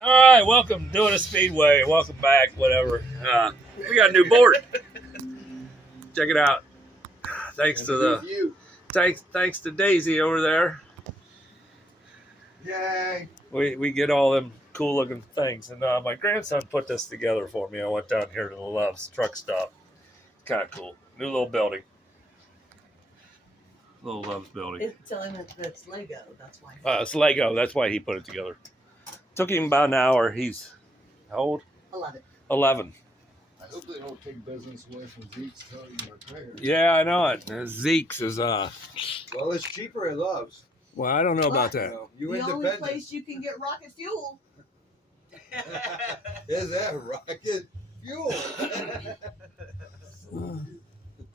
All right, welcome. Doing a speedway. Welcome back. Whatever. We got a new board. Check it out. Thanks to thanks to Daisy over there. Yay! We get all them cool looking things, and my grandson put this together for me. I went down here to the Love's truck stop. Kind of cool. New little building. Little Love's building. Tell him it's Lego. That's why. It's Lego. That's why he put it together. Took him about an hour. He's how old? 11. 11. I hope they don't take business away from Zeke's towing repair. Yeah, I know it. Zeke's is Well, it's cheaper at Love's. Well, I don't know about You that. know, you The only independent. place you can get rocket fuel. Is that rocket fuel?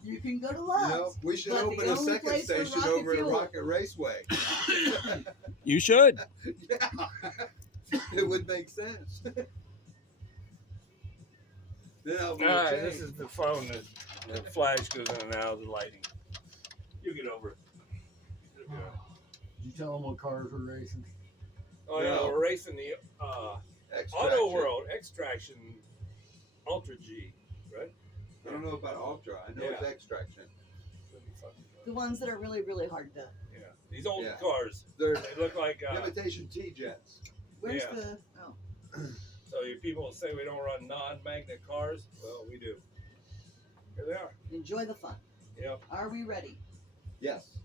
You can go to You Love's. know, we should But the open a only second place for station rocket over at fuel. Rocket Raceway. You should. Yeah, it would make sense. Then I'll be All right, okay. this is the phone that the flash goes in and out of the lighting. You get over it. Did you tell them what cars were racing? Oh yeah, No. we're racing the Extraction. Auto World Extraction Ultra G, right? I don't know about Ultra. I know it's Yeah. Extraction. That'd be fucking The fun. ones that are really, really hard to. Yeah, these old Yeah. cars. They're They look like imitation T-Jets. Where's Yeah. the? Oh, so. You people say we don't run non-magnet cars. Well, we do. Here they are. enjoy the fun. Yep. Are we ready? Yes.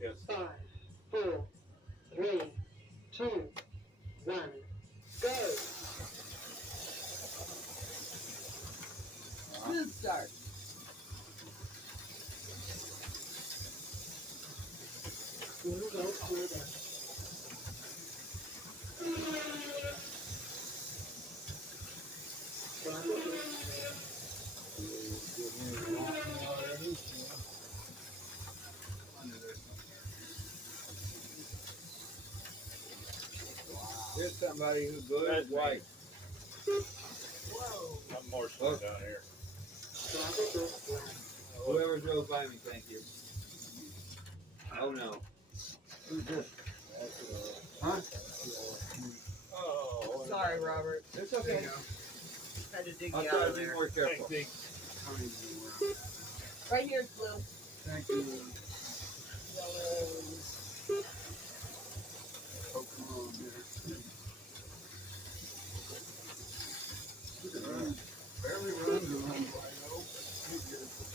Yes. 5, 4, 3, 2, 1, go! Good start. Here's somebody who's good That's as white. Whoa. I'm more slow down here. Whoever drove by me, thank you. Oh no. Who's this? Huh? Oh, Sorry, Robert. It's okay. Had to dig I'll you try out to of be there. more careful. Right here's blue. Thank you. Yellows. Pokemon here. Barely runs or runs wide open.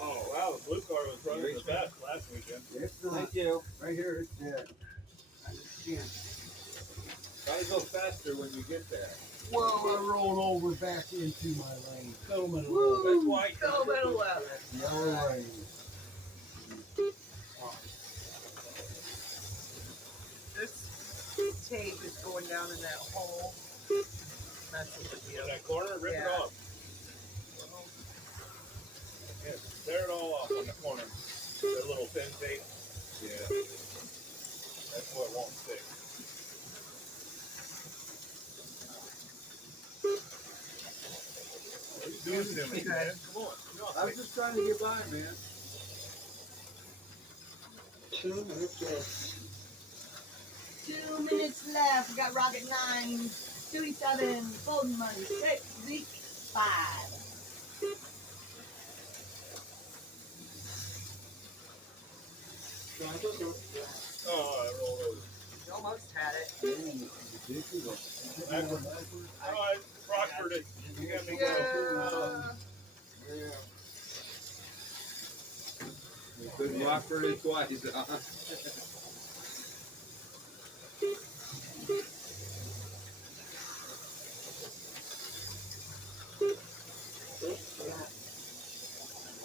oh wow, the blue car was running the best last weekend. It's not. Thank you. Right here, it's dead. I just can't. Try to go faster when you get there. Whoa, I rolled over back into my lane. Film and Woo! That's why. Go middle left. Yellow lane. This tape is going down in that hole. That's what the In deal. that corner, rip it Yeah. off. Yeah, tear it all off on the corner. That little thin tape. Yeah. That's what won't stick. What are you doing to me, man? Come on. I was just trying to get by, man. 2 minutes left. 2 minutes left. We got Rocket 9, Stewie 7, Golden Money 6, Zeke 5. Oh, I rolled over. You almost had it. Backward. Oh, I Rockford it. You got me Yeah. Yeah. You couldn't walk for it twice, huh?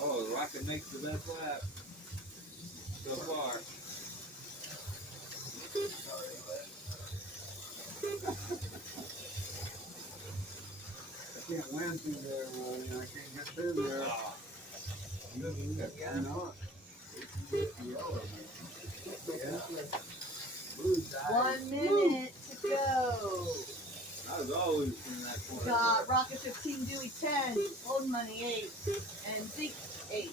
Oh, the Rocket makes the best lap so far. I can't win through there, Willie. I can't get through there. Ah, Yeah. Not. It's yellow. Yeah. Blue died. 1 minute to go. I was always in that corner. Got Rocket 15, Dewey 10, Old Money 8, and Zeke 8.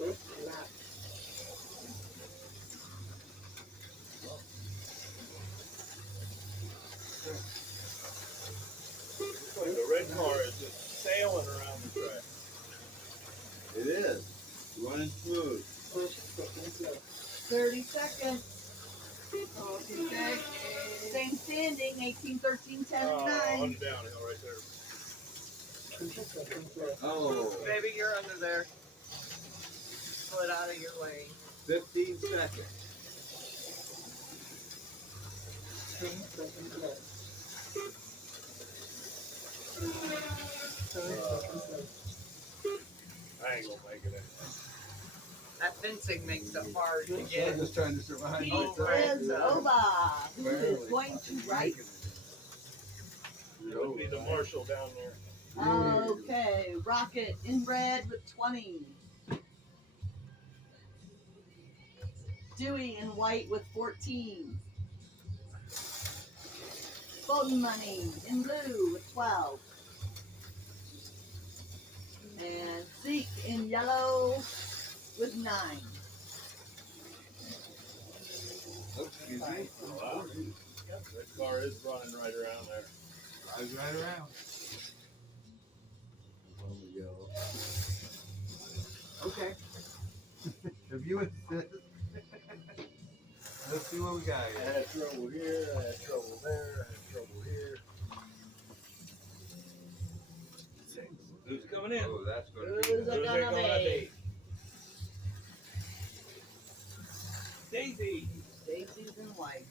Next lap. The red car is just sailing around the track. It is. Running smooth. 20 seconds left. 30 seconds. Okay. Same standing, 18, 13, 10, and 9. On the downhill right there. 20 seconds left. Oh, Baby, you're under there. Split out of your way. 15 seconds. 10 seconds left. 5 seconds left. I ain't gonna make it. That fencing makes it hard to I'm get. just trying to survive. He myself. is Ova, who is going to right. It would be the marshal down there. Okay, Rocket in red with 20. Dewey in white with 14. Golden Money in blue with 12. And Zeke in yellow with 9. Excuse me. Wow. That car is running right around there. Drives right around. Okay. If you insist. Let's see what we got I here. had trouble here, I had trouble there, I had trouble here. Who's coming in? Oh, that's going to Who's be. it Who's it gonna gonna be? Daisy. Stacy's in white.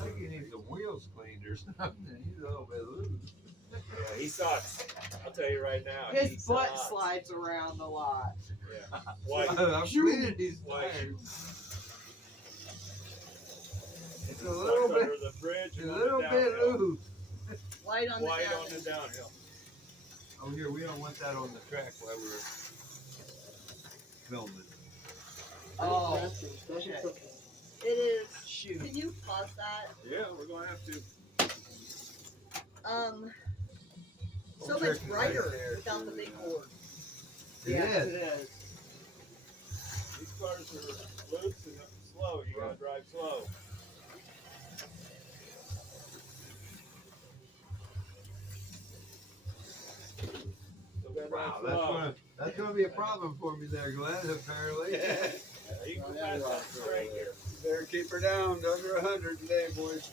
I think he needs some wheels cleaned or something. He's a little bit loose. Yeah, he sucks. I'll tell you right now. he His butt sucks. slides around a lot. Yeah. White. I'm cleaning these White. tires. It's a Sucks little bit, under the bridge a and on little the bit downhill. loose. White on the White down. on the downhill. Oh, here, we don't want that on the track while we're filming. Oh, Last in 30 shit. seconds. It is. shoot. Can you pause that? Yeah, we're gonna have to. So much brighter without the big board. Yes, Yes. it is. These cars are loose and slow. You gotta drive slow. Still gotta Wow, drive that's gonna be a problem for me there, Glenn, apparently. slow. You can go past that straight here. Better keep her down under 100 today, boys.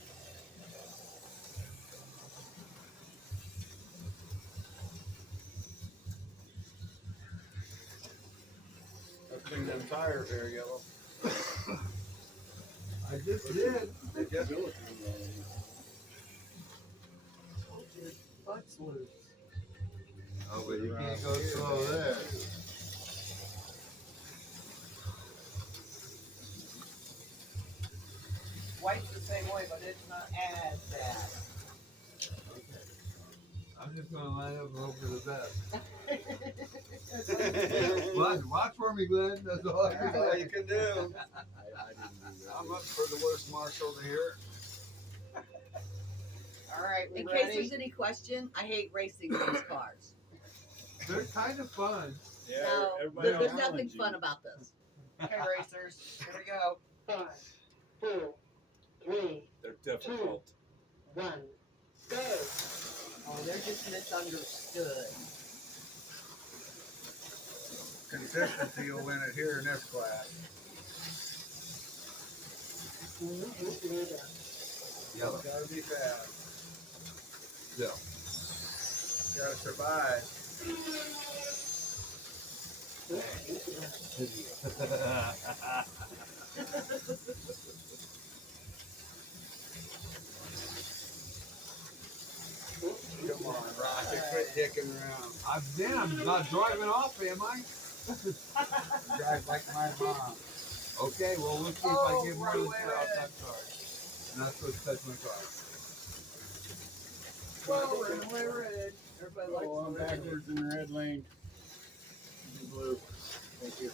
Let's bring them tires there, yellow. I just did. Butt's loose. Oh, but you can't go slow there. White's the same way, but it's not as bad. I'm just gonna line up and hope for the best. Watch for me, Glenn. That's all I can That's all say. you can do. I'm up for the worst marshal here. All right, we In case ready? there's any question, I hate racing these cars. They're kind of fun. Yeah, No, everybody there's else nothing challenge fun you. about this. Okay, racers, here we go. 5, 4, 3, They're difficult. 1. Go. Oh, they're just misunderstood. Consistency will win it here in this class. Leader. Yellow. Gotta be fast. Yeah. Gotta survive. Come on, Rocket, quit dicking around. I'm not driving off, am I? Drive like my mom. Okay, well, we'll see if Oh, I get more than runaway 2 off red. that car. I'm not supposed to touch my car. Whoa, runaway red. Everybody likes Oh, I'm the red. backwards in the red lane. Blue. Thank you.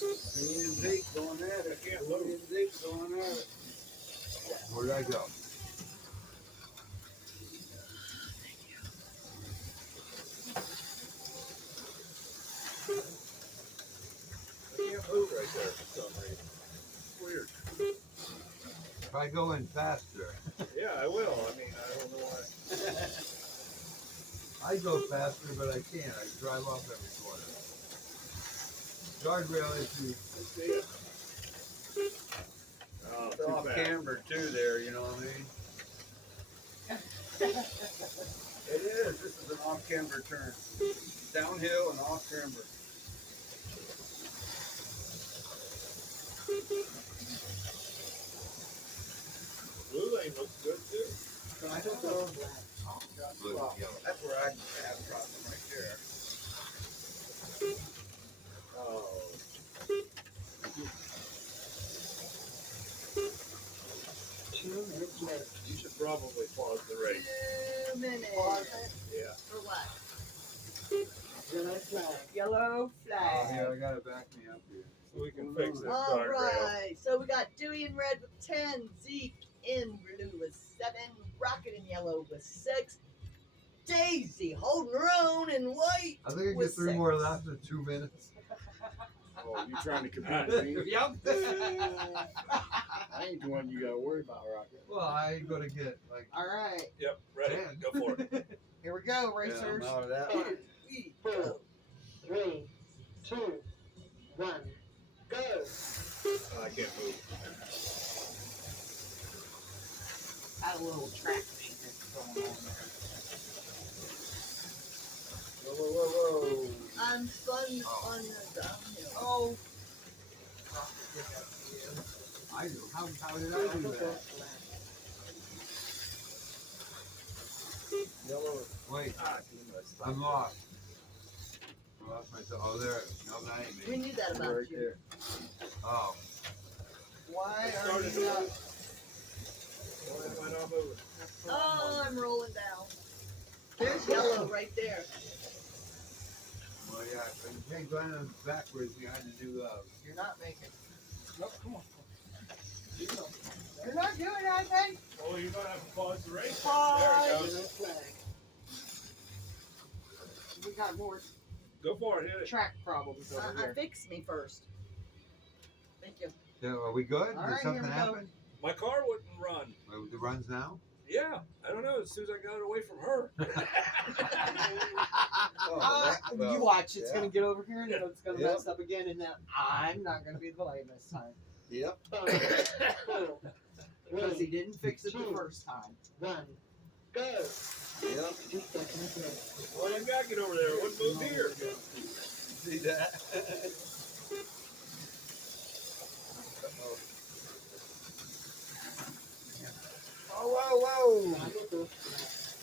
Julie and Zeke going at it. Julie and Zeke going at it. Where did I go? I can't move right there for some reason. Weird. If I go in faster, Yeah, I will. I mean, I don't know why. I go faster, but I can't. I drive off every corner. Guardrail issue. I see it. Oh, It's too off bad. camber too there, you know what I mean? It is. This is an off camber turn. Downhill and off camber. Blue lane looks good too. I don't know. Blue, yellow. That's where I have a problem right there. Oh. You should probably pause the race. 2 minutes. Yeah. For what? Yellow flag. Yellow Oh, flag. yeah, I gotta back me up here. So we can fix this All guardrail. right. So we got Dewey in red with 10, Zeke in blue with 7, Rocket in yellow with 6, Daisy holding her own in white. I think I with get 3 more laps in 2 minutes. Oh, you trying to compete with me? Yep. I ain't the one you gotta worry about, Rocket. Well, I ain't gonna get like. All right, Yep, ready. Man. Go for it. here we go, Yeah, racers. I'm out of that. 5, 4, 3, 2, 1, go. I can't move. Had a little track maintenance going on there. Whoa, whoa, whoa. I'm fun on the downhill. Oh, I do. How did I do that? Yellow. Wait, Ah, I'm lost. I lost myself. Oh, there. No, that ain't We me. knew that about Right you. there. Oh, why are started you to not? move. Why am I not moving? Oh, I'm rolling down. There's yellow right there. well, yeah. But you can't go on backwards behind the new love. You're not making. Nope, come on. You're not doing anything. Oh, you're gonna have to pause the race. Pause. There it Yellow goes. flag. We got more Go for it. Hit it. track problems over here. Fix me first. Thank you. Yeah, are we good? All Did right, something here we go. happen? My car wouldn't run. The runs now? Yeah, I don't know. As soon as I got it away from her. You watch, it's yeah. gonna get over here and then it's gonna Yep. mess up again, and then I'm not gonna be the blame this time Yep. 5, 4, because he 3, didn't fix it the first time. 1, go. Yep. 2 seconds left. Well, you gotta get over there. What moved here? See that? Oh, whoa, whoa. Yellow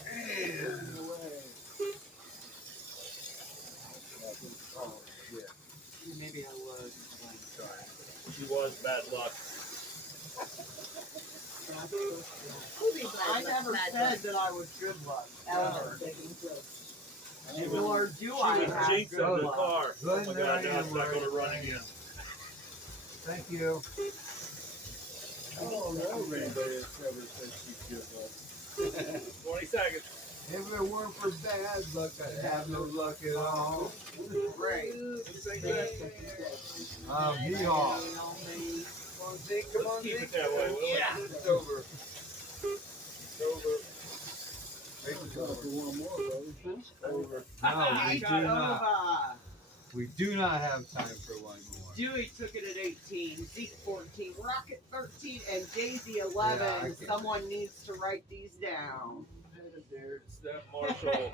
Man. Oh, yeah. Maybe I was. She was bad luck. flag. Who be glad I with never bad said luck? that I was good luck ever. She Nor was, do she I was have jinxing good the luck. car. Good Oh my God, now it's not night, gonna run Ray. again. Thank you. Oh, no, Rainbow discovered says she's good luck. 20 seconds. If it weren't for bad luck, I'd have no luck at all. Right. Hee-haw. Come on, Zeke, come Let's on, keep Zeke. it that way, will it? Yeah. It's over. It's over. Race is Go over. for one more, brother. Over. No, we Got do not. over. We do not have time for one more. Dewey took it at 18, Zeke 14, Rocket 13, and Daisy 11. Yeah, I can- Someone needs to write these down. It's that Marshall.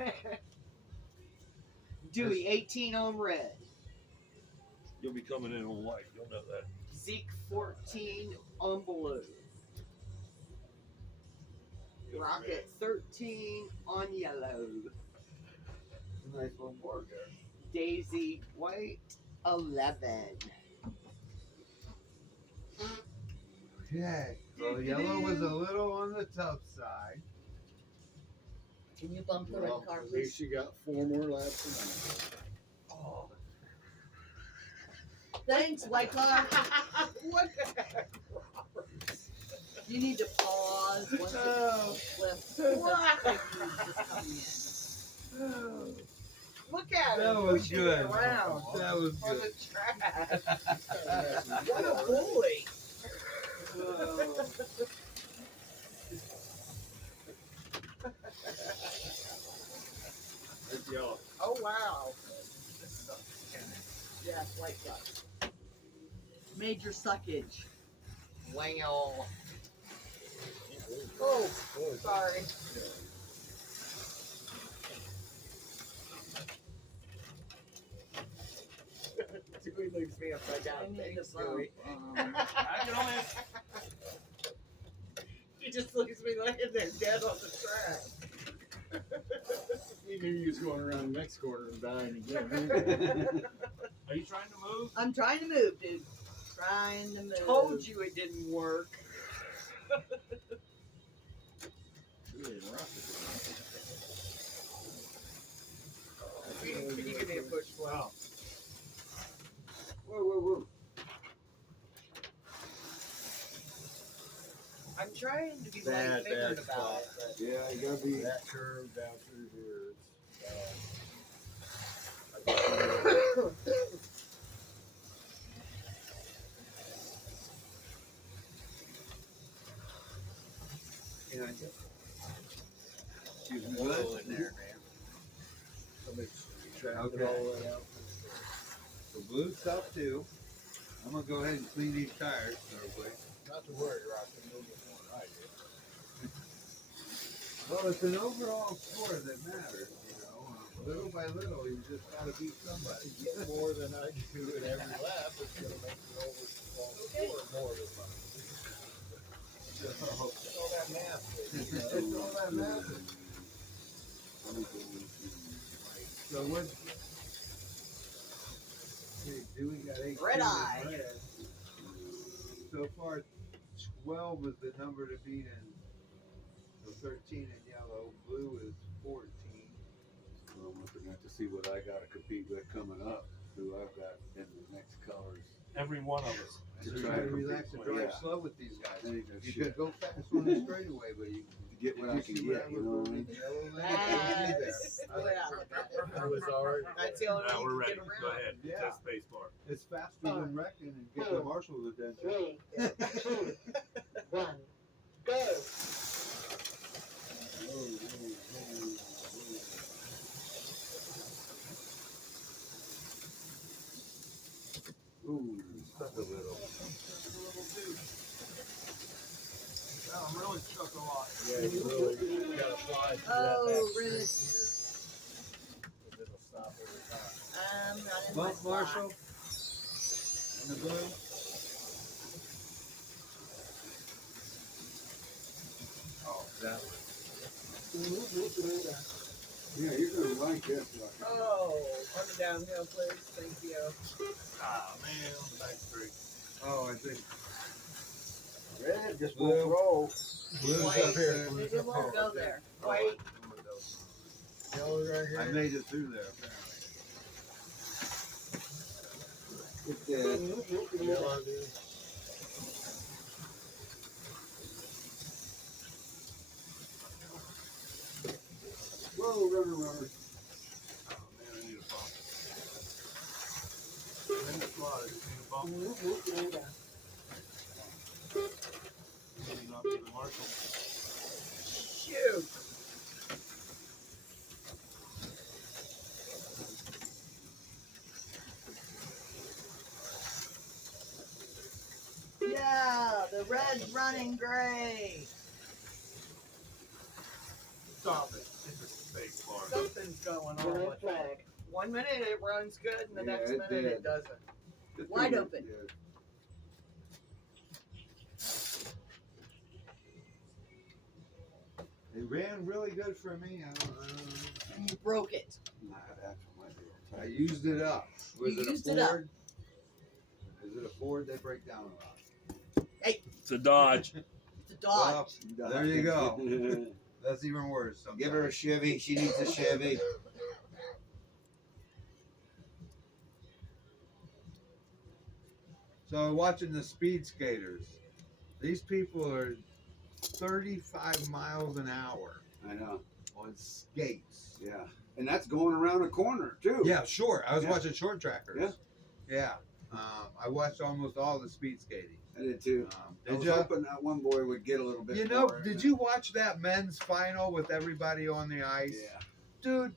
Dewey 18 on red, You'll be coming in on white. You'll know that. Zeke 14 on blue, Rocket 13 on yellow, Nice one more there. Daisy white 11. Okay. Well, yellow was a little on the tough side. Can you bump the Well, red car, at please? least you got 4 more laps tonight. Oh. Thanks, white car. What? You need to pause once Oh. it flips. Look at That him was pushing good. it around That was on good. the track. What a bully! It's yellow. Oh wow! Yeah, white sucks. Major suckage. Wow. Oh, sorry. Dewey looks me upside I down. need Thanks, to bump. Dewey. I can only. He just leaves me laying there dead on the track. He knew he was going around the next corner and dying again. Are you trying to move? I'm trying to move, dude. Trying to move. Told you it didn't work. Can you give me a push flow? Whoa, whoa, whoa. I'm trying to be Bad, light-fingered bad about spot. it. Yeah, you gotta be. That curve down through here. Excuse me, what? In there, man. Somebody's trapped Okay. it all the way out. The blue's tough too. I'm gonna go ahead and clean these tires real quick. Not to worry, Rocky. You'll get one right here. Well, it's an overall score that matters, you know. Little by little, you just gotta beat somebody. You get more than I do at every lap. It's going to make the overall score more than mine. It's all that math. It's all that matters. So what? Okay, Dewey got 18 Red in eye. red. So far, 12 was the number to beat in. So 13 in yellow. Blue is 14. Well, I'm looking at to see what I got to compete with coming up. Who I've got in the next colors. Every one of us. So To you try gotta to relax and compete, drive yeah. slow with these guys. There you go, You shit. could go fast on the straightaway, but you Get what I can get, you know what I mean? That's the way I look at it. I was already. That's the only way Now you we're can ready. get Go around. ahead. Yeah. Test space bar. It's faster than wrecking and getting the marshal's attention. 3, 2, 1, go. Ooh, stuck a little. Well, I'm really stuck a lot. Yeah, you really got to fly through Oh, that back really? straight here. 'Cause it'll stop every time. I'm not in my Bump spot. Marshall in the blue. Oh, that was. Yeah, you're going to like this. Lucky. Oh, on the downhill, please. Thank you. Ah, man, on the back straight. Oh, I think Red just Blue. won't roll. blue's White. up there. It won't go there. Wait. Yellow right here. I made it through there apparently. It's dead. Yellow, dude. Whoa, runner. Oh, man, I need a bump. I'm in the slot. I just need a bump. Leading up to the marshal. Shoot. Yeah, the red's running great. Stop it. It's a space bar. Something's going on Red with it. flag. 1 minute it runs good, and the Yeah, next it minute did. it doesn't. It's Wide pretty open. good. It ran really good for me. I don't know. And you broke it. Nah, that's my deal. I used it up. Was You it used a it up. Ford? Is it a Ford? They break down a lot. It's a Dodge. It's a dodge. Well, there you go. That's even worse. Sometimes. Give her a Chevy. She needs a Chevy. So watching the speed skaters, these people are 35 miles an hour I know. on skates. Yeah. And that's going around a corner too. Yeah, sure. I was Yeah. watching short trackers. Yeah. Yeah. I watched almost all the speed skating. I did too. I Did was you? hoping that one boy would get a little bit You know, more. did you watch that men's final with everybody on the ice? Yeah. Dude,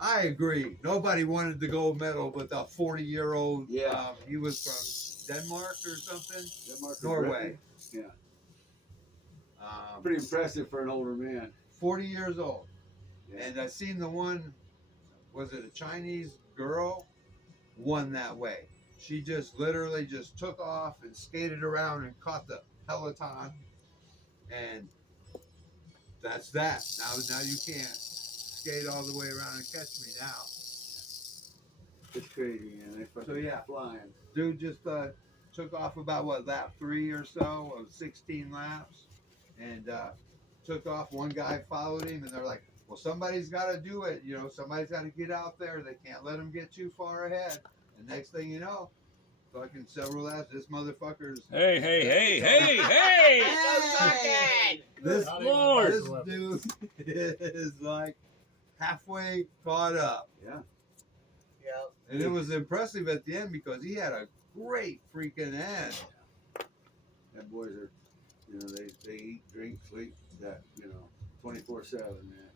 I agree. Nobody wanted the gold medal, but the 40-year-old, Yeah. he was from Denmark or something? Denmark or Norway. Britain? Yeah. Pretty impressive for an older man. 40 years old. Yeah. And I seen the one, was it a Chinese girl, won that way. She just literally just took off and skated around and caught the peloton, and that's that. Now you can't skate all the way around and catch me now. It's crazy, man. They fucking So, yeah. flying. Dude just took off about what, lap 3 or so of 16 laps, and took off. One guy followed him, and they're like, well, somebody's got to do it. You know, somebody's got to get out there. They can't let him get too far ahead. And next thing you know, fucking several laps, this motherfucker's. Hey! No talking. This Not even Lord. This dude is like halfway caught up. Yeah. Yep. And it was impressive at the end because he had a great freaking end. That boys are, you know, they eat, drink, sleep, that, you know, 24/7, man.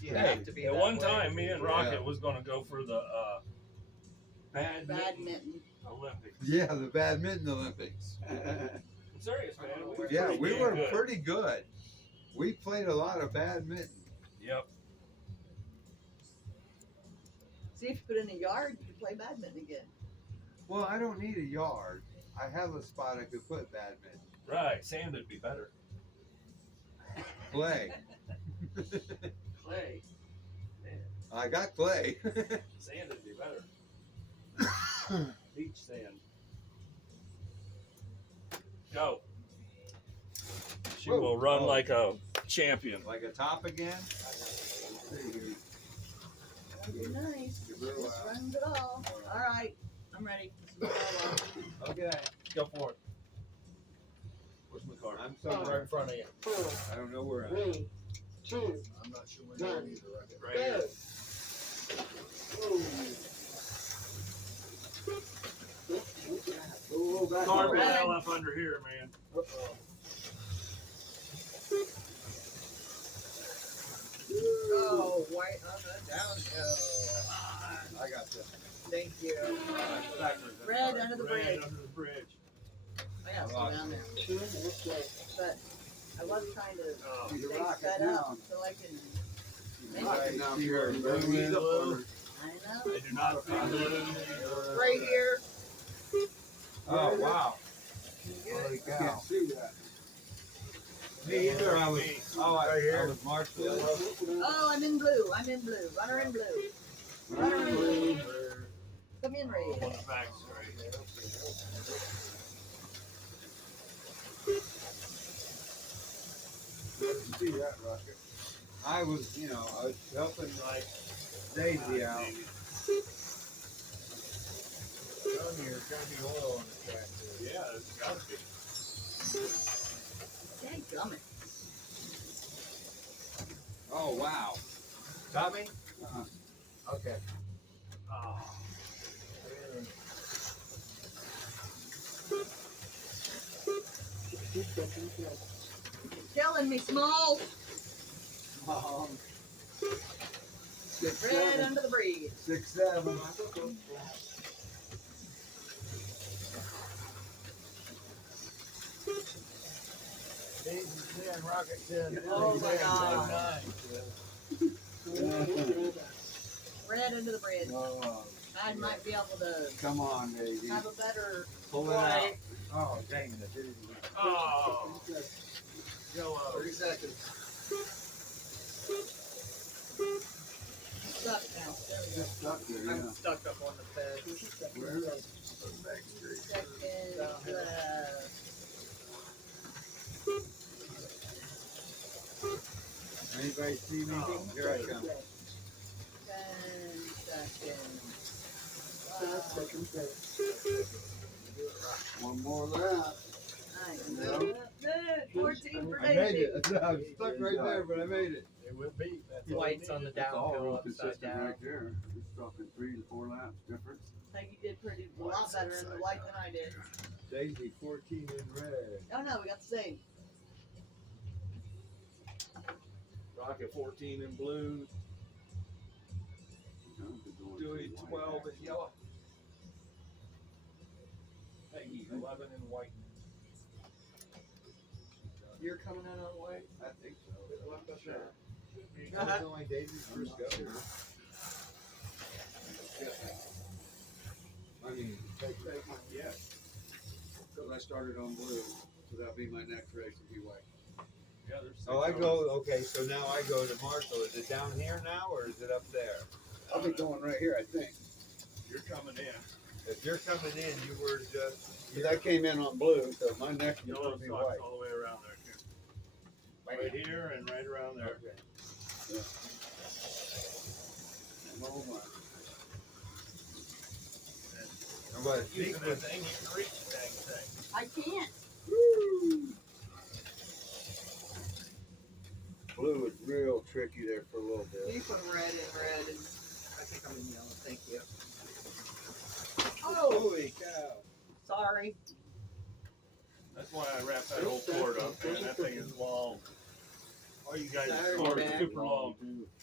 You Hey, have to be at that one way. time, me and Rocket Yeah. was going to go for the badminton Badminton. Olympics. Yeah, the badminton Olympics. I'm serious, man. Yeah, we pretty were damn good. pretty good. We played a lot of badminton. Yep. See, if you put in a yard, you could play badminton again. Well, I don't need a yard. I have a spot I could put badminton. Right. Sand would be better. Clay. Clay. Man, I got clay. sand would be better. Beach sand. Go. She Whoa. will run Oh. like a champion. Like a top again? That'd be nice. Just runs it all. All right, I'm ready. This is my ball. Okay. Go for it. Where's my card? I'm somewhere in front of you. 4, I don't know where I'm 3, 2, I'm not sure where that is. Right here. go. Oh, back Card over. fell up under here, man. Oh, white on the downhill. I got this. Thank you. Backwards. Red under the Red bridge. under the bridge. I got some down there. 2 minutes late. But I was trying to Oh, He's a stay rocket set now. up so I can make Rocket it. now, See where Peter. blue is? Blue. I know. They do not feel blue. Right here. Oh, wow. Holy cow. Can't see that. Me either. I was, I was Marshall. Oh, I'm in blue. I'm in blue. Runner in blue. Runner in blue. Come in, Ray. On the back straight. Didn't see that rocket. I was, you know, I was helping like Daisy out. Down here, there's gotta be oil on the track too. Yeah, it's got to be. Dadgummit. Oh, wow. Got me? Okay. Oh. Killing me, small. 6, Red 7. under the bridge. 6, 7. Daisy 10, Rocket 10. Oh my God. 9. Red under the bridge. Oh, I might be able to come on, Daisy. have a better Pull it out. play. Oh, dang it. I did it again. Oh. Yellow. 30 seconds. Stuck now. There we go. Just stuck there, yeah. I'm stuck up on the fence. Where? Second left. Anybody see me? Here I come. 10 seconds. 5 seconds left. One more lap. No. 14 for I made Daisy. it. I was stuck right there, but I made it. It would be. That's all White's we on the needed. That's all downhill, real upside consistent down. right there. It's talking 3 to 4 laps difference. I think you did pretty a lot better in the white than I did. Daisy 14 in red. Oh no, we got the same. Rocket 14 in blue, You know, they're going Dewey to white 12 in actually. yellow, Peggy 11 in white. You're coming in on white? I think so. Sure. That was only Daisy's first go. I mean, Yes. Because I started on blue, so that'll be my next race will be white. Yeah, there's six oh, I of go, okay, so now I go to Marshall. Is it down here now or is it up there? I'll be going right here, I think. us. You're coming in. If you're coming in, you were just. Because I came in on blue, so my next is Yellow going to be socks white. all the way around there too. Right here and right around there. Okay. Oh my. And what, Using Zeke that was, thing, you can reach the dang thing. I can't. Blue was real tricky there for a little bit. You put red and I think I'm in yellow, thank you. Oh, holy cow. sorry. That's why I wrapped that whole cord up, man. That thing is long. All you guys' Sorry, cord is Mac. super long.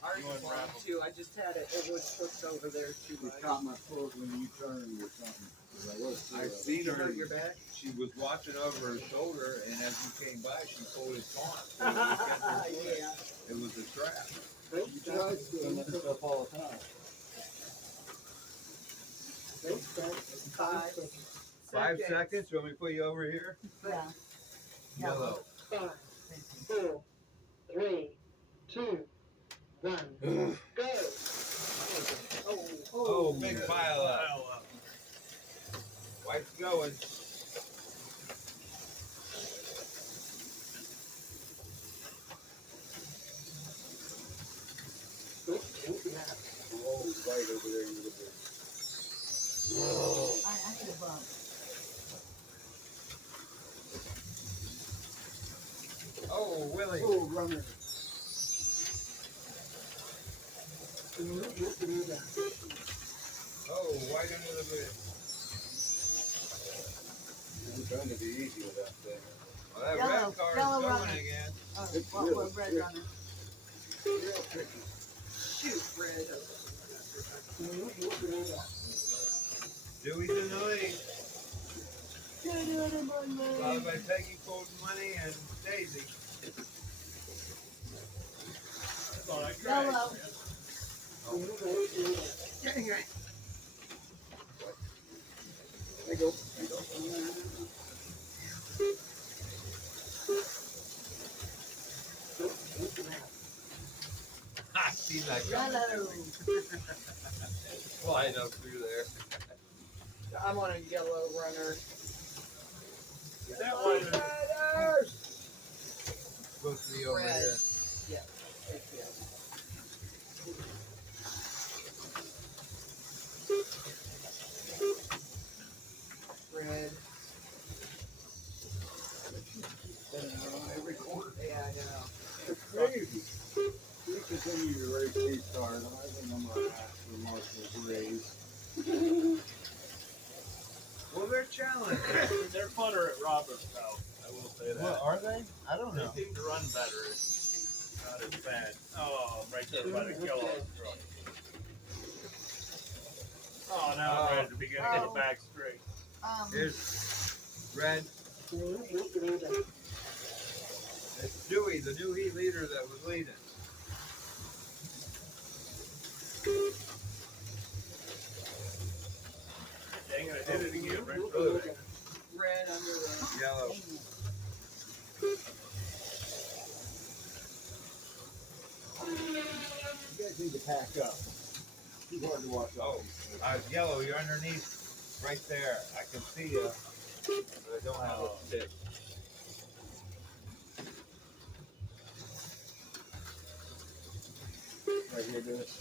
Ours You is unwrap long 'em. too, I just had it was hooked over there too You much. caught my foot when you turned or something. 'Cause I was I too. seen Did you her. hurt your back? She was watching over her shoulder, and as you came by, she pulled his taunt. Yeah. It was a trap. You guys doing that stuff all the time. Five. 5 seconds. You want me to put you over here? Yeah. Yellow. 5, 4, 3, 2, 1, go. Oh, big pile up. Pile up. White's going. Oh, right over there a little bit. I need a bump. Oh, Willie. Oh, runner. Oh, white under the bridge. I'm trying to be easy with that thing. Well, that Yellow, red car yellow is going runner. again. Oh, It's what, really what red tricky. runner? Real tricky. Shoot, red. Dewey's in the lead. Followed by Peggy Folding Money and Daisy. That's all I tried. Yellow. Dang it. There you go. There you go. I see that Yellow. Slide up through there. I'm on a yellow runner. That one is Supposed to be over Red. here. Red. Every quarter. Yeah, I know. It's crazy. We continue to race these cars. I think I'm gonna ask for Marshall's raise. Well, they're challenged. they're funner at Robert's house. I will say that. Well, are they? I don't know. They seem to run better. It's not as bad. Oh, right there by the yellow truck. Oh, now I'm ready to begin to get Oh. the back straight. Here's red. It's Dewey, the new heat leader that was leading. Dang it, I did it again. Right Oh, through there. Red under the. yellow. You guys need to pack up. Too hard to watch all these. Yellow, you're underneath, right there. I can see you, but I don't have a stick. Right here, do it.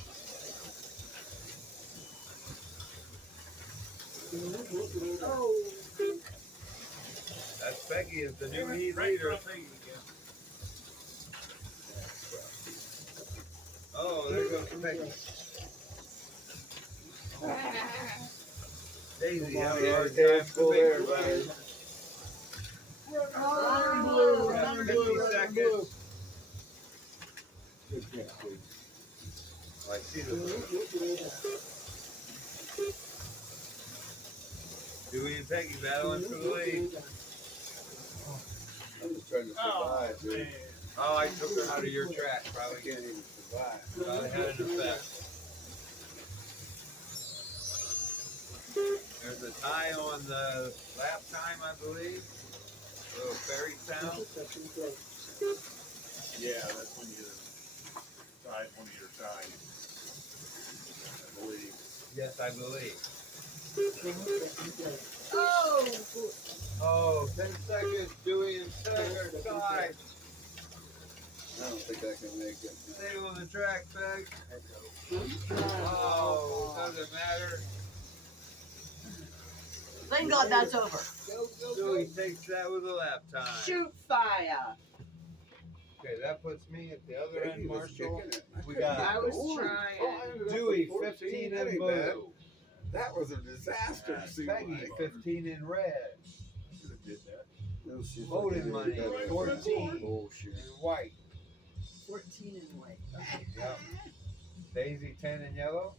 Oh. That's Becky is the new heat leader. Oh, there goes Becky. Daisy, have a hard time to make the blue. Oh, blue, no. running 50 blue, running seconds. blue. Good catch, Dave. Oh, I see the blue. Dewey and Peggy battling for the lead. I'm just trying to survive, dude. Man. Oh, I took her out of your track. I Probably can't even survive. Probably had an effect. There's a tie on the lap time, I believe. A little fairy sound. Yeah, that's when you decide one of your times. I believe. Yes, I believe. Oh, Oh, 10 seconds. Dewey and Peg are tied. I don't think I can make it. Stay on the track, Peg. Oh, doesn't matter. thank God that's over. Dewey takes that with a lap time. Shoot fire. Okay, that puts me at the other Peggy end, was Marshall. kicking it. I We couldn't got- get I was going. trying. Oh, I ended up Dewey, with 15 That in ain't bad. blue. That was a disaster. it seemed Peggy, like. 15 in red. Should have did that. No, she's Holding looking money, really good. 14 Bullshit. in white. 14 in white. Yep. Daisy, 10 in yellow.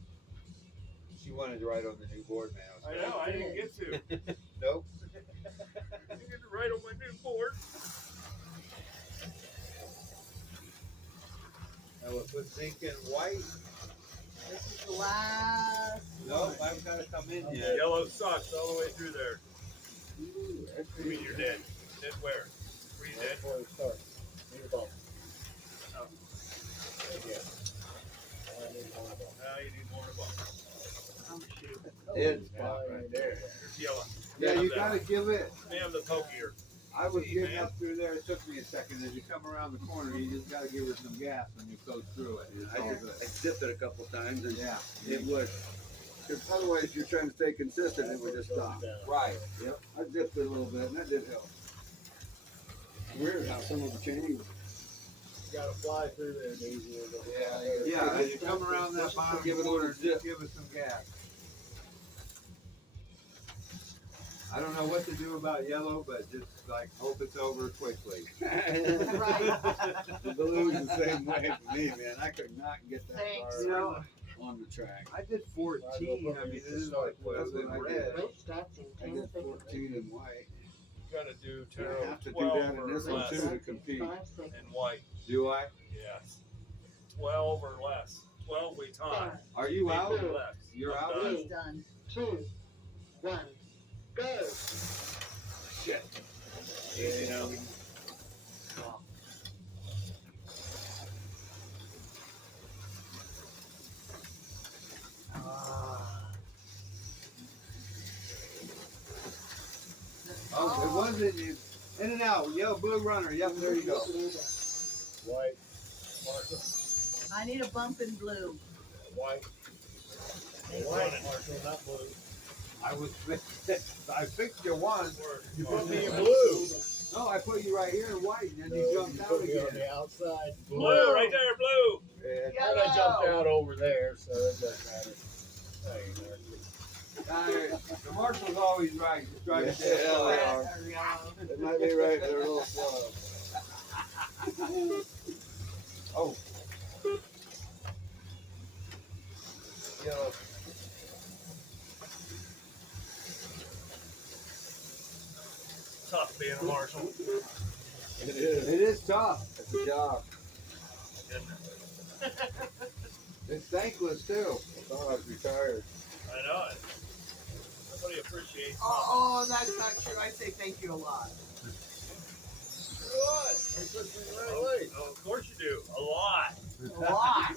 She wanted to ride on the new board, man. I know, I didn't get to. Nope. I didn't get to ride on my new board. Now we'll put zinc in white. This is the last. Nope, I've got to come in yet. Yellow sucks all the way through there. Ooh, that's I mean, you're dead. Dead where? Were you dead? Before it starts. Need a ball. Oh. Yeah. I need one ball. Now you need more to ball. Oh, shoot. dead spot right there. Here's yellow. Yeah, Have you that. gotta give it. Let me have the pokier. I was See, getting man. up through there. It took me a second. As you come around the corner, you just gotta give her some gas when you go through it. It's all I good. dipped it a couple times and Yeah. it would. Because otherwise, if you're trying to stay consistent, it would just stop. Right. Yep. I dipped it a little bit and that did help. Weird how some of the change. You gotta fly through there, Daisy. Yeah, as you come around that bottom Give it a corner, little zip. just give it some gas. I don't know what to do about yellow, but just like hope it's over quickly. The balloon's the same way for me, man. I could not get that Thanks. far You know, on the track. I did 14. I mean, this is like what That's was in what I red. did. Race starts in I 10 did seconds. 14 in white. You gotta do You 10 have to do 12 that in or this one less too to compete. 5 seconds. in white. Do I? Yes. 12 or less. 12 we time. Are you out? Or less. You're I'm out? done. He's done. 2, 1, go. Shit. Easy now. Oh, it wasn't you. In and out. Yellow, blue runner. Yep, there you go. White. Marshall. I need a bump in blue. White. Thank White, running. Marshall, not blue. I fixed you once. You put me in blue. No, I put you right here in white, and then No, you jumped you out put me on again. the outside. Blue, right there, blue. Yeah. And I jumped out over there, so it doesn't matter. Hey, The marshal's always right. Just drive it Yeah, down. they are. Or yellow. It might be right, they're a little slow. Oh. Yellow. Tough being a marshal. It is. It is tough. It's a job. Isn't it? It's thankless too. I thought I was retired. I know it. Nobody appreciates Oh, that's not true. I say thank you a lot. What? You pushed me the right way. Oh, of course you do. A lot. A lot.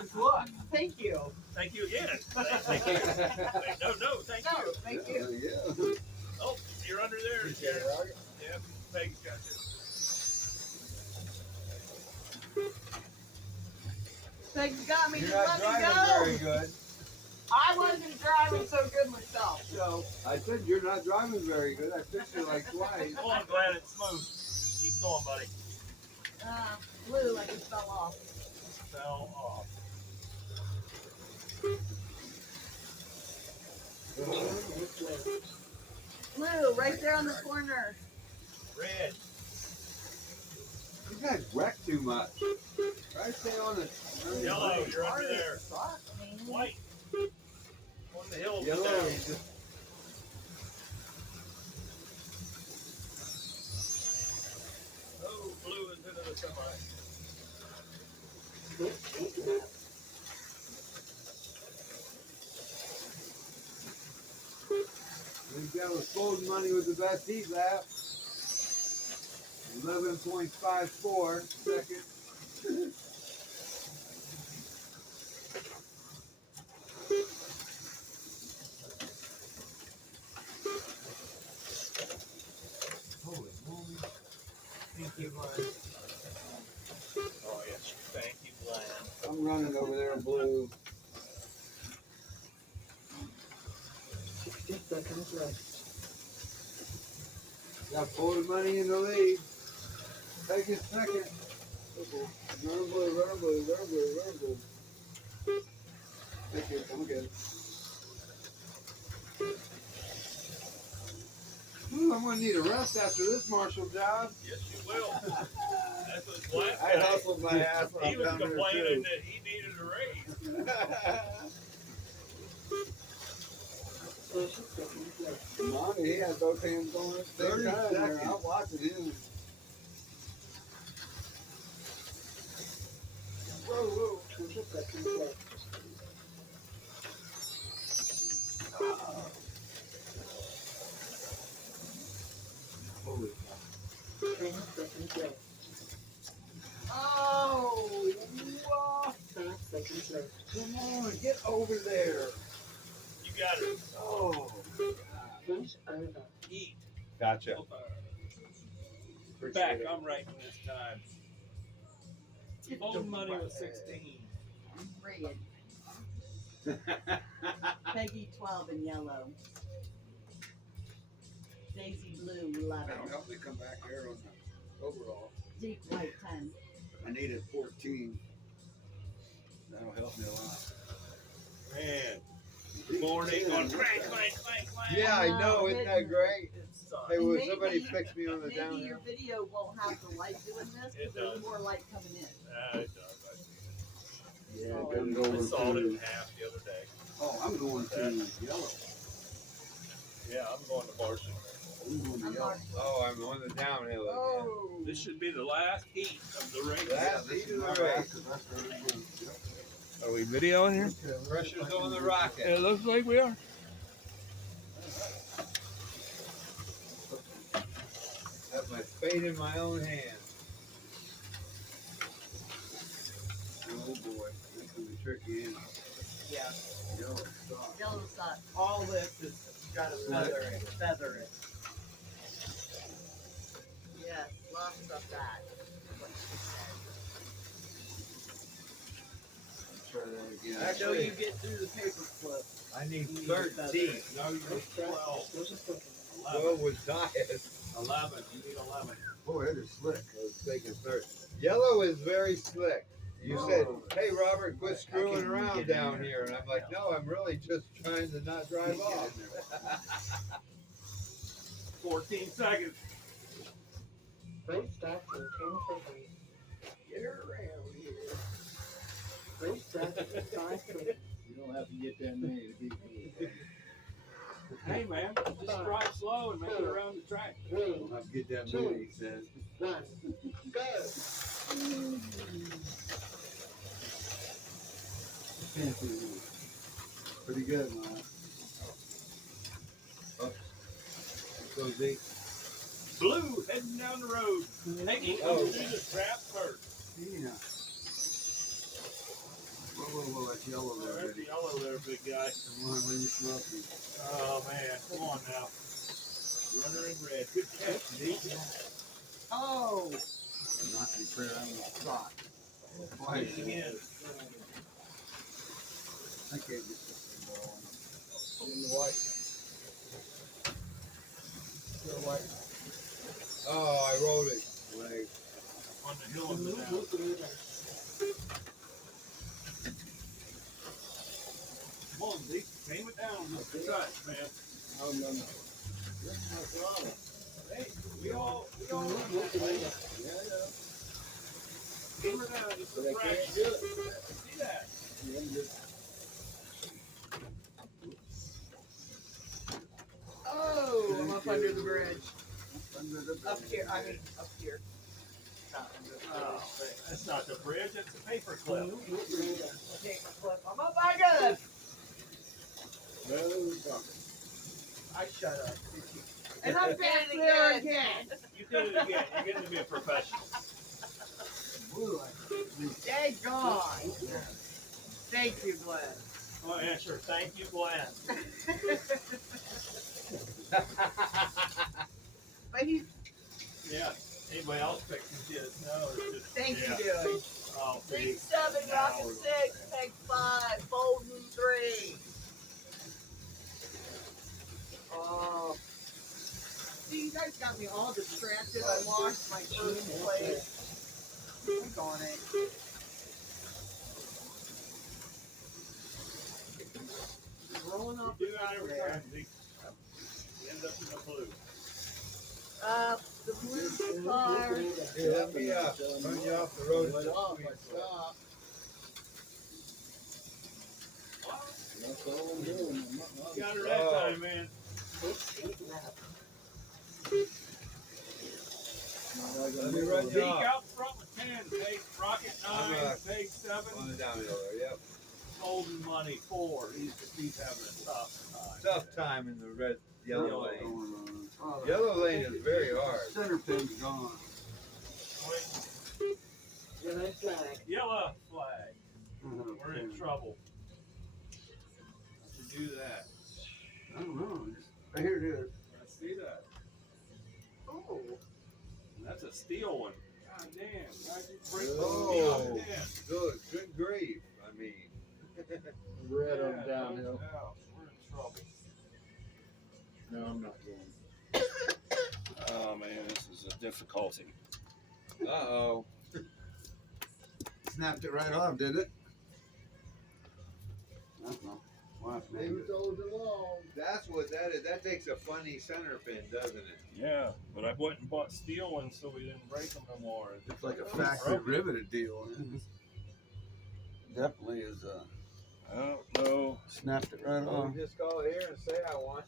Good luck. Thank you. Thank you again. Thank you. Wait, no, thank No, you. thank you. Yeah. Oh, you're under there. Appreciate it, Rocket. Yeah, Peggy's got you. Peg's got me. You're Just not let me driving go. very good. I wasn't driving so good myself, so. I said you're not driving very good. I fixed it like twice. Oh, I'm glad it's smooth. Keep going, buddy. Blue, like it fell off. Fell off. Blue, right there on the corner. Red. You guys wreck too much. Try to stay on the Yellow, you're under Orange there. suck, man. White. On the hill. yellow. Down. You just Oh, blue is into the semi. These guys with Golden Money was the best heat lap. 11.54 seconds. Holy moly. Thank you, Ryan. Oh, yes. Thank you, Glenn. I'm running over there in blue. 60 seconds left. Got Golden Money in the lead. Take it second. Run blue, run blue, run blue, run blue. Take it, come again. Ooh, I'm gonna need a rest after this Marshall job. Yes, you will. That's what Glenn I said. hustled my ass He off was down there complaining too. that he needed a raise. 30 seconds left. Monty, he had both hands going at the same 30 time there. seconds. I'm watching him. Whoa, whoa. 20 seconds left. Holy 10 seconds left. Oh, whoa. 5 seconds left. come on, get over there. You got it. Oh, Finish over. Eat. Gotcha. Back, I'm right this time. Golden Money was 16. Red. Peggy 12 in yellow. Daisy blue 11. that'll help me come back there on the overall. Zeke white 10. I needed 14. That'll help me a lot. Man. Morning on clank, clank, clank, clank. Yeah, I know. Isn't that great? It sucks. Hey, And will maybe- somebody fix me on the Maybe downhill? your video won't have the light doing this It because there's does. more light coming in. It does. Yeah, Oh, it goes I over sawed it in to. half the other day. Oh, I'm going to yellow. Yeah, I'm going to Barson. I'm going to I'm yellow. not- Oh, I'm on the downhill again. Oh. This should be the last heat of the race. Last this heat is of my the race. last, 'cause I started blue. Yep. Are we videoing here? Pressure's on the rocket. It looks like we are. Have my fate in my own hands. Oh boy, this can be tricky. Ain't it? Yeah. Yellow sucks. Yellow suck. All this is got to feather it. Yes, lots of that. What she said. Try that again. Until you get through the paper clip. I need You need 13. No, you're 12. 12 11. was highest. 11. You need 11. Boy, it is slick. I was thinking 30. Yellow is very slick. You said, hey, Robert, quit screwing around down here. And I'm like, no, I'm really just trying to not drive off. 14 seconds. Race starts in 10 seconds. Get her around here. Race starts in 5 seconds. You don't have to get that many to beat me. Hey, man, just drive slow and make it around the track. You don't have to get that many, he says. 1. Go! Pretty good, man. So Zeke, Blue heading down the road. Taking Oh. over to the trap first. Yeah. Whoa, that's yellow there, There's the buddy. yellow there, big guy. Come on, when you fluffy. Oh, man. Come on now. Runner in red. Good catch, Zeke. Oh. Not prepared on the spot. Twice again. I can't get this. In the white. Still white. Oh, I rolled it. Like, On the hill of the down. Come on, Zeke. Tame it down just a touch, man. Oh, no, no. That's my problem. Hey, we all Yeah, yeah. tame her down just a But I fraction. can't do it. See that? Yeah, I'm just- Oh, I'm up under the bridge. under the Up bridge. here, I mean, up here. Not under the Oh, that's not the bridge, it's a paper clip. bridge. Take my clip. I'm up under No talking. I shut up. And I'm back there again. You did it again. You're getting to be a professional. Blue light. Daggone. Thank you, Glenn. Oh, yeah, sure. Thank you, Glenn. But he, Yeah. Anybody else fixing kids? No, it's just. thank yeah. you, Dewey. Oh, Zeke 7, Rocket 6, Peg 5, Bolden 3. Oh. See, you guys got me all distracted. I lost my first place. Click on it. Rolling off You the do that side every there. time, Zeke. You end up in the blue. The blue car. here, let me run you off the road. Let off, I stopped. That's all I'm doing. I'm not- You got her that Oh. time, man. Let me run you Zeke off. out front with 10. Peg Rocket 9. Peg 7. On the downhill there, yep. Golden Money 4. He's having a tough time. Tough time in the red, yellow Yellow. lane. Oh, Yellow lane is very hard. Center pin's gone. Yellow flag. Yellow flag. We're in trouble. To do that. I don't know. Right here it is. I see that. Oh. That's a steel one. God damn. How'd you break the Oh. steel? Yeah. Good grief. I mean, Red on Yeah, downhill. no doubt. We're in trouble. No, I'm not going. Oh man, this is a difficulty. uh-oh. Snapped it right off, did it? I don't know. Maybe it's old and long. That's what that is. That takes a funny center pin, doesn't it? Yeah, but I went and bought steel ones so we didn't break them no more. It's like a factory riveted deal. Definitely is. I don't know. Snapped it right Well, off. just call here and say I want.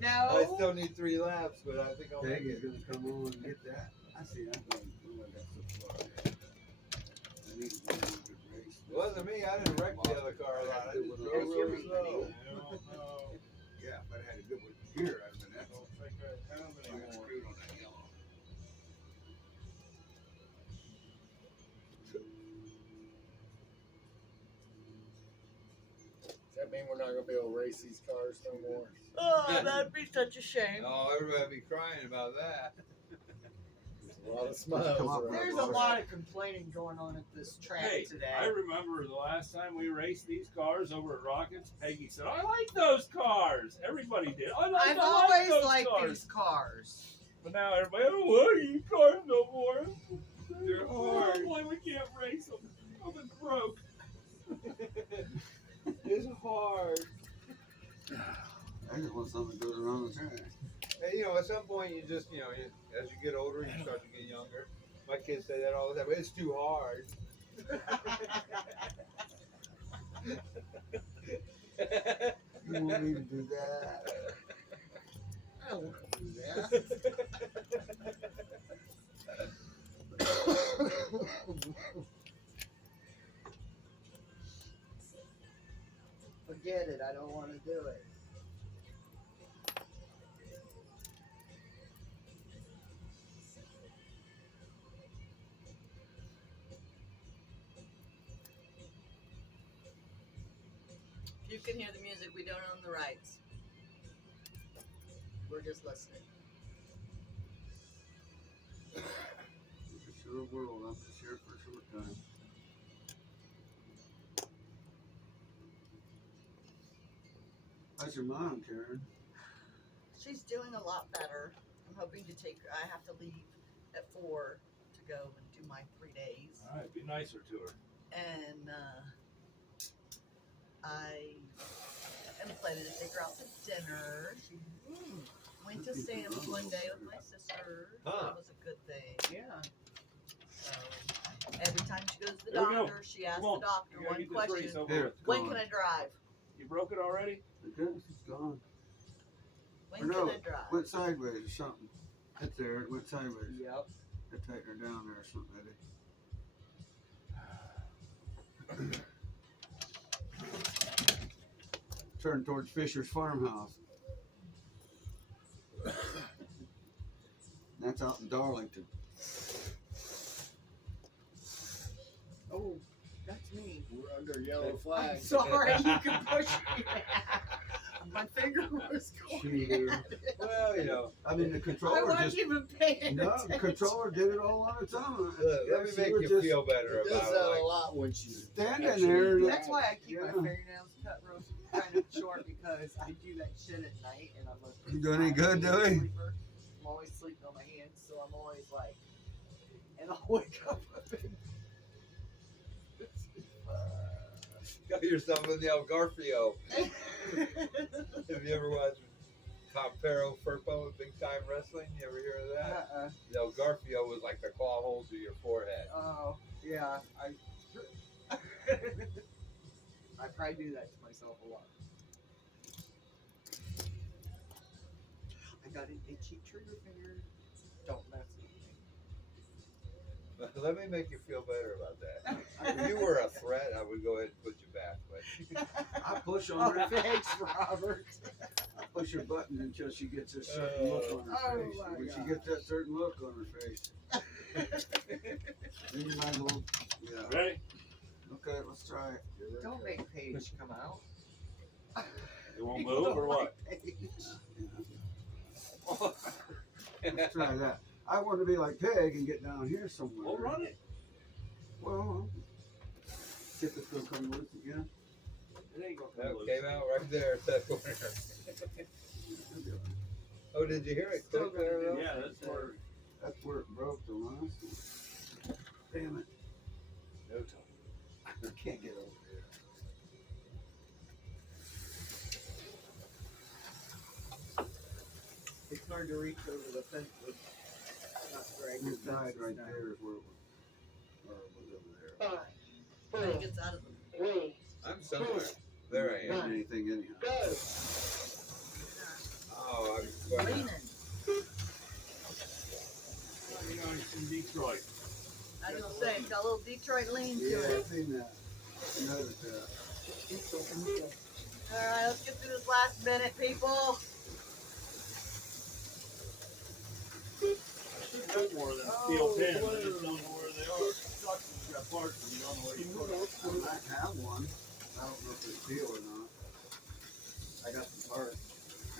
No. I still need 3 laps, but I think I'll make Peggy's it. gonna come on and get that. I see. I'm going. Oh, I got so far. I need to do a good race. It wasn't me. I didn't wreck the other car a lot. I just drove real slow. I don't know. Yeah, but I had a good one here. I'd have been I excellent. don't think I have I got anymore. screwed on that yellow. Does that mean we're not gonna be able to race these cars no more? Oh, that'd be such a shame. Oh, everybody be crying about that. There's a lot of smiles around. There's a lot of complaining going on at this track Hey, today. I remember the last time we raced these cars over at Rockets, Peggy said, I like those cars. Everybody did. I've I always those liked cars. these cars. But now everybody, I don't want these cars no more. They're hard. Why we can't race them? I'm broke. It's hard. I just want something that goes around the track. And, at some point you just, as you get older, you start to get younger. My kids say that all the time. It's too hard. You want me to do that? I don't want to do that. Forget it. I don't want to do it. If you can hear the music, we don't own the rights. We're just listening. It's a short world. I'm just here for a short time. How's your mom, Karen? She's doing a lot better. I'm hoping to take her. I have to leave at 4 to go and do my 3 days. All right, be nicer to her. And I am planning to take her out to dinner. She went to Sam's one day with my sister. So that was a good thing. Yeah. So every time she goes to the Here we go. doctor, she asks Come on. the doctor You gotta one get this race question: over Here, with. when gone. can I drive? You broke it already? I guess it's gone. When Or no, can I drive? went sideways or something. It's there. It went sideways. Yep. I tightened her down there or something. I did. Turn towards Fisher's farmhouse. That's out in Darlington. Oh, that's me. We're under yellow I'm flag. sorry, you can push me back. My finger was going Shooter. at it. Well, you know, I mean, the I controller wasn't just. even paying No, the attention. controller did it all on its own. look, let me She make was you just feel better It does about that it. a Like, lot when she standing actually there. drives. That's why I keep my Yeah. fingernails cut real kind of short because I do that shit at night and I'm a You doing any good, Dewey? sleeper. I'm always sleeping on my hands, so I'm always like, and I'll wake up and got yourself in the El Garfio. Have you ever watched Compero Firpo with Big Time Wrestling? You ever hear of that? The El Garfio was like the claw hold to your forehead. Oh, yeah. I probably do that to myself a lot. I got an itchy trigger finger. Don't mess with me. Let me make you feel better about that. If you were a threat, I would go ahead and put you back. But I push Oh, on her. thanks, Robert. I push her button until she gets a certain look on her Oh, face. my When she God. gets that certain look on her face, then you might as well. Yeah. Ready? Okay, let's try it. Don't make Paige come out. It won't People move don't or what? like Paige. Let's try that. I want to be like Peg and get down here somewhere. We'll run it. Well, see if it's gonna come loose again. It ain't gonna that come loose. came out right there at that corner. Oh, did you hear it Still click there? gonna though? Yeah, that's where. That's where it broke the last one. Damn it! No time. I can't get over there. It's hard to reach over the fence with not dragging It died right down. there is where it was, or it was over there. 5, I 4, think it's out of the 3, I'm somewhere. There I am. Ain't anything anyhow. go. Oh, I'm going. leaning. You know, it's in Detroit. I was gonna say it's got a little Detroit lean to Yeah, I've it. seen that. I noticed that. All right, let's get through this last minute, people. Should have more than steel pins. I just don't know where they are. It sucks when you got parts and you don't know where you put them. I might have one. I don't know if it's steel or not. I got some parts.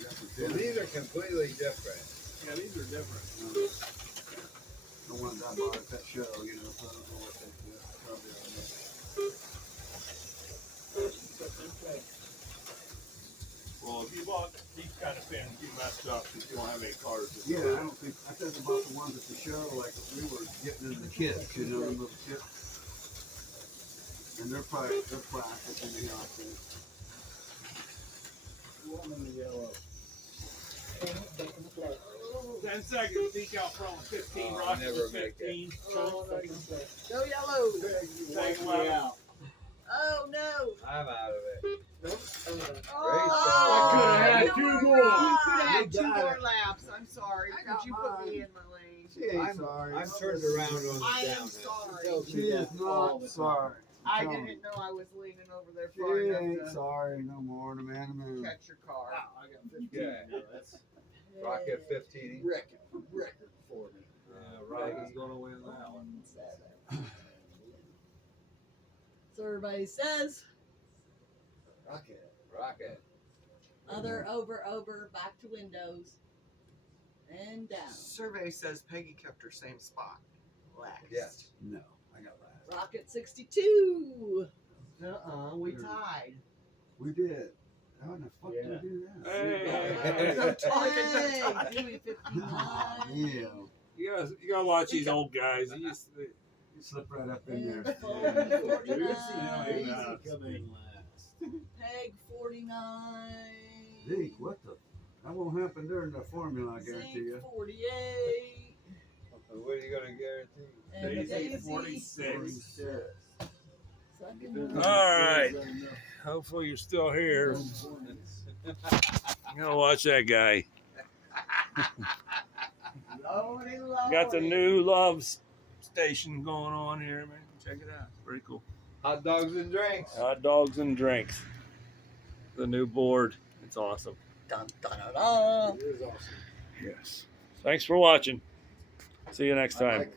I got some Well, pins. these are completely different. Yeah, these are different. The ones I bought at that show, you know, so I don't know what they do. Probably on that. Well, if you bought these kind of pins, you messed up because you don't have any cars. Yeah, I don't think, I think about the ones at the show, like we were getting in the kits, you know, the little kits. And they're plastic in the outfit. One in the yellow. 10 seconds left. 10 seconds, sneak out front with 15, Oh, Rocky never with make it. 15. 12 seconds left. Go yellow. Take Wipe one me out. Oh no. I'm out of it. Nope, over. Oh, I coulda had you two were more. right. You could have You had 2 got more it. laps. I'm sorry. I got Could you put me mine. in my lane? She ain't I'm sorry. I'm turned around on the I am downhill. sorry. Tells She me is that all not the sorry. I Tell me. didn't know I was leaning over there She far ain't enough sorry no more. The man to to move. catch your car. Wow, I got 15 Yeah. now. That's Rocket 15. record for me. Rocky's going to win that one. So everybody says Rocket. Rocket. other over, back to windows, and down. Survey says Peggy kept her same spot. Last. Yes. No, I got last. Rocket 62. We tied. We did. How in the fuck do you do that? Hey, No talking. Hey, Dewey 59. Yeah. You gotta watch these old guys. They used to- You slip right up in there. Peg 49. Yeah. Come in last. Peg 49. Zeke, what the? That won't happen during the formula, I guarantee Zeke you. 48. What are you gonna guarantee? And Daisy Daisy 46. second. All right. Hopefully you're still here. You gotta watch that guy. Lordy, Lordy. Got the new love station going on here, man. Check it out. It's pretty cool. Hot dogs and drinks. Hot dogs and drinks. The new board. It's awesome. Dun, dun, dun, dun. It is awesome. Yes. Thanks for watching. See you next I time. like